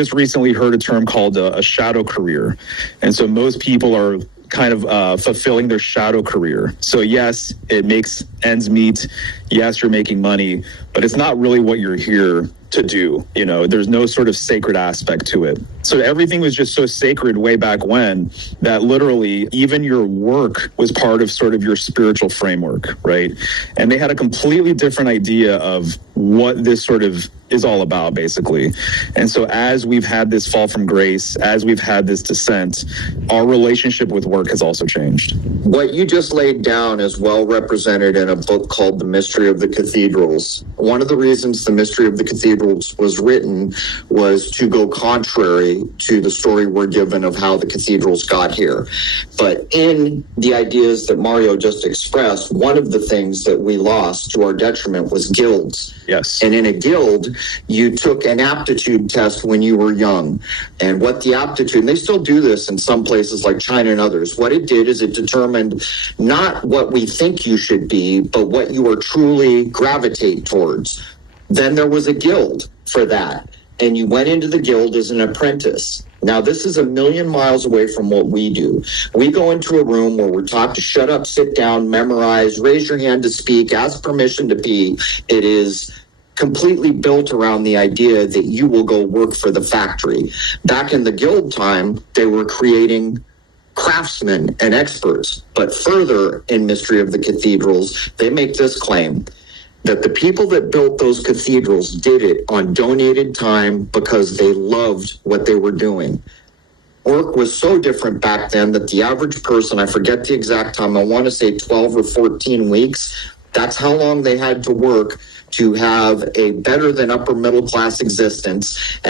just recently heard a term called a shadow career. And so most people are kind of fulfilling their shadow career. So yes, it makes ends meet. Yes, you're making money, but it's not really what you're here to do. You know, there's no sort of sacred aspect to it. So everything was just so sacred way back when that literally even your work was part of sort of your spiritual framework, right? And they had a completely different idea of what this sort of is all about, basically. And so as we've had this fall from grace, as we've had this descent, our relationship with work has also changed. What you just laid down is well represented in a book called The Mystery of the Cathedrals. One of the reasons The Mystery of the Cathedrals was written was to go contrary to the story we're given of how the cathedrals got here. But in the ideas that Mario just expressed, one of the things that we lost to our detriment was guilds. Yes. And in a guild, you took an aptitude test when you were young. And what the aptitude, and they still do this in some places like China and others, what it did is it determined not what we think you should be, but what you are truly gravitate towards. Then there was a guild for that. And you went into the guild as an apprentice. Now, this is a million miles away from what we do. We go into a room where we're taught to shut up, sit down, memorize, raise your hand to speak, ask permission to pee. It is completely built around the idea that you will go work for the factory. Back in the guild time, they were creating craftsmen and experts. But further in Mystery of the Cathedrals, they make this claim that the people that built those cathedrals did it on donated time because they loved what they were doing. Work was so different back then that the average person, I forget the exact time, I want to say 12 or 14 weeks, that's how long they had to work to have a better than upper middle class existence.